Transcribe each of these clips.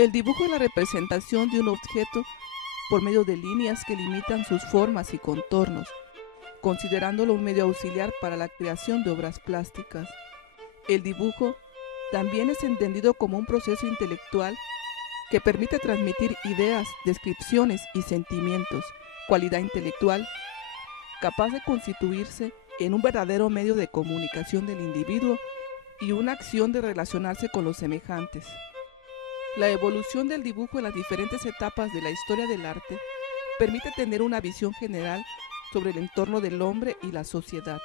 El dibujo es la representación de un objeto por medio de líneas que limitan sus formas y contornos, considerándolo un medio auxiliar para la creación de obras plásticas. El dibujo también es entendido como un proceso intelectual que permite transmitir ideas, descripciones y sentimientos, cualidad intelectual capaz de constituirse en un verdadero medio de comunicación del individuo y una acción de relacionarse con los semejantes. La evolución del dibujo en las diferentes etapas de la historia del arte permite tener una visión general sobre el entorno del hombre y la sociedad,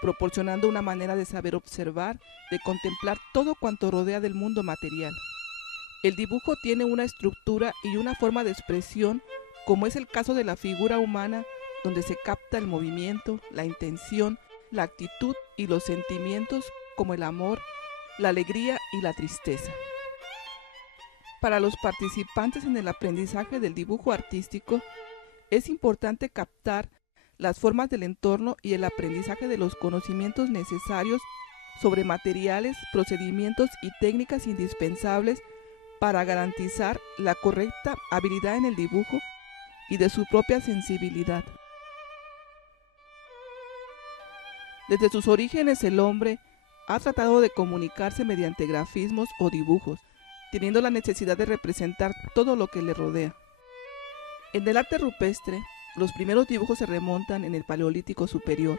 proporcionando una manera de saber observar, de contemplar todo cuanto rodea del mundo material. El dibujo tiene una estructura y una forma de expresión, como es el caso de la figura humana, donde se capta el movimiento, la intención, la actitud y los sentimientos como el amor, la alegría y la tristeza. Para los participantes en el aprendizaje del dibujo artístico, es importante captar las formas del entorno y el aprendizaje de los conocimientos necesarios sobre materiales, procedimientos y técnicas indispensables para garantizar la correcta habilidad en el dibujo y de su propia sensibilidad. Desde sus orígenes el hombre ha tratado de comunicarse mediante grafismos o dibujos, teniendo la necesidad de representar todo lo que le rodea. En el arte rupestre, los primeros dibujos se remontan en el Paleolítico Superior,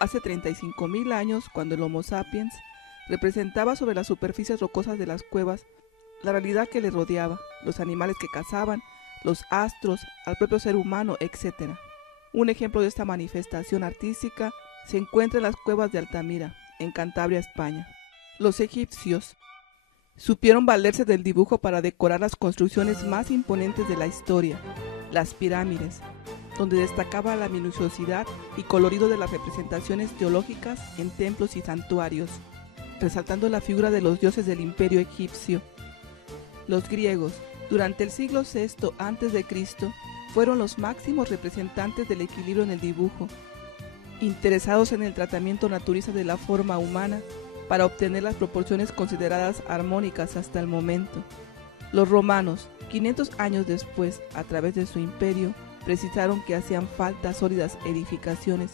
hace 35.000 años, cuando el Homo sapiens representaba sobre las superficies rocosas de las cuevas la realidad que le rodeaba, los animales que cazaban, los astros, al propio ser humano, etc. Un ejemplo de esta manifestación artística se encuentra en las cuevas de Altamira, en Cantabria, España. Los egipcios supieron valerse del dibujo para decorar las construcciones más imponentes de la historia, las pirámides, donde destacaba la minuciosidad y colorido de las representaciones teológicas en templos y santuarios, resaltando la figura de los dioses del imperio egipcio. Los griegos, durante el siglo VI a.C., fueron los máximos representantes del equilibrio en el dibujo, interesados en el tratamiento naturista de la forma humana para obtener las proporciones consideradas armónicas hasta el momento. Los romanos, 500 años después, a través de su imperio, precisaron que hacían falta sólidas edificaciones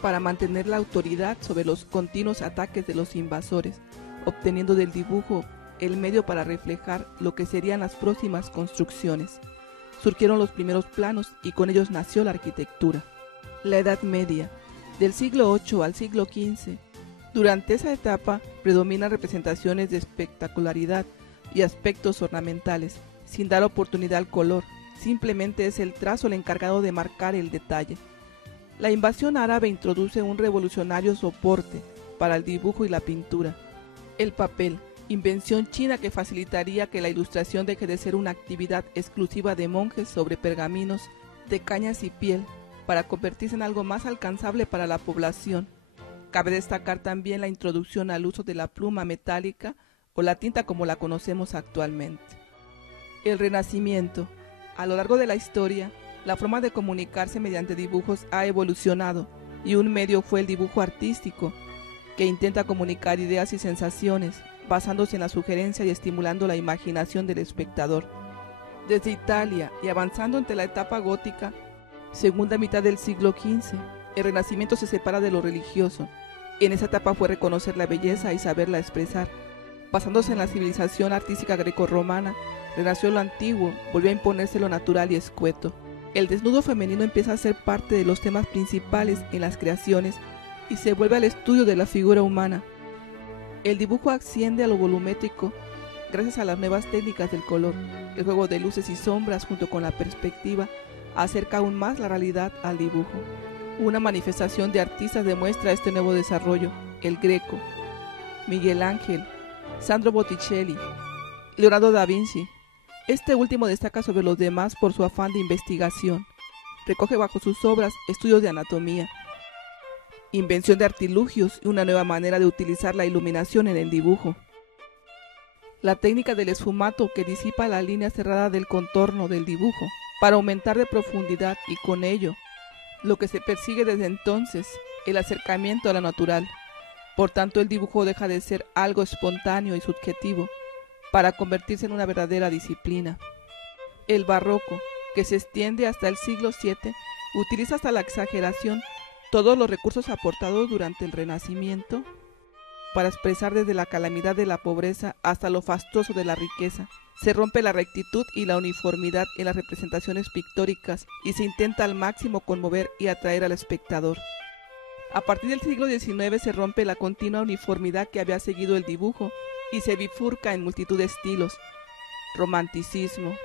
para mantener la autoridad sobre los continuos ataques de los invasores, obteniendo del dibujo el medio para reflejar lo que serían las próximas construcciones. Surgieron los primeros planos y con ellos nació la arquitectura. La Edad Media, del siglo VIII al siglo XV. Durante esa etapa predominan representaciones de espectacularidad y aspectos ornamentales, sin dar oportunidad al color, simplemente es el trazo el encargado de marcar el detalle. La invasión árabe introduce un revolucionario soporte para el dibujo y la pintura. El papel, invención china que facilitaría que la ilustración deje de ser una actividad exclusiva de monjes sobre pergaminos de cañas y piel, para convertirse en algo más alcanzable para la población. Cabe destacar también la introducción al uso de la pluma metálica o la tinta como la conocemos actualmente. El Renacimiento. A lo largo de la historia, la forma de comunicarse mediante dibujos ha evolucionado y un medio fue el dibujo artístico, que intenta comunicar ideas y sensaciones, basándose en la sugerencia y estimulando la imaginación del espectador. Desde Italia y avanzando entre la etapa gótica, segunda mitad del siglo XV, el Renacimiento se separa de lo religioso. En esa etapa fue reconocer la belleza y saberla expresar. Basándose en la civilización artística grecorromana, renació lo antiguo, volvió a imponerse lo natural y escueto. El desnudo femenino empieza a ser parte de los temas principales en las creaciones y se vuelve al estudio de la figura humana. El dibujo asciende a lo volumétrico gracias a las nuevas técnicas del color. El juego de luces y sombras junto con la perspectiva acerca aún más la realidad al dibujo. Una manifestación de artistas demuestra este nuevo desarrollo: el Greco, Miguel Ángel, Sandro Botticelli, Leonardo da Vinci. Este último destaca sobre los demás por su afán de investigación. Recoge bajo sus obras estudios de anatomía, invención de artilugios y una nueva manera de utilizar la iluminación en el dibujo. La técnica del esfumato, que disipa la línea cerrada del contorno del dibujo para aumentar de profundidad y con ello lo que se persigue desde entonces, el acercamiento a lo natural. Por tanto, el dibujo deja de ser algo espontáneo y subjetivo para convertirse en una verdadera disciplina. El barroco, que se extiende hasta el siglo VII, utiliza hasta la exageración todos los recursos aportados durante el Renacimiento para expresar desde la calamidad de la pobreza hasta lo fastuoso de la riqueza. Se rompe la rectitud y la uniformidad en las representaciones pictóricas y se intenta al máximo conmover y atraer al espectador. A partir del siglo XIX se rompe la continua uniformidad que había seguido el dibujo y se bifurca en multitud de estilos. Romanticismo,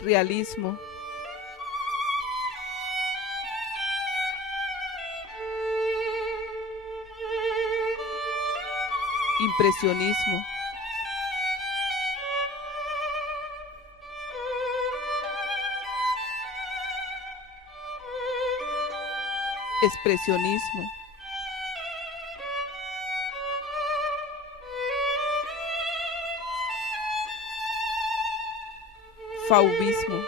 realismo, impresionismo, expresionismo, fauvismo,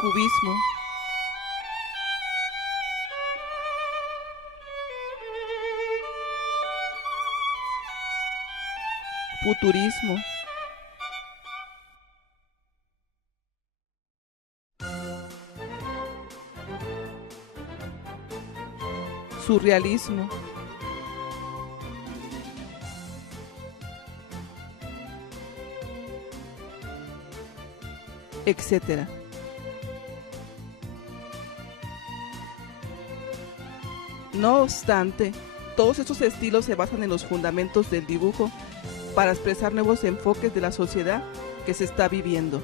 cubismo, futurismo, surrealismo, etc. No obstante, todos estos estilos se basan en los fundamentos del dibujo para expresar nuevos enfoques de la sociedad que se está viviendo.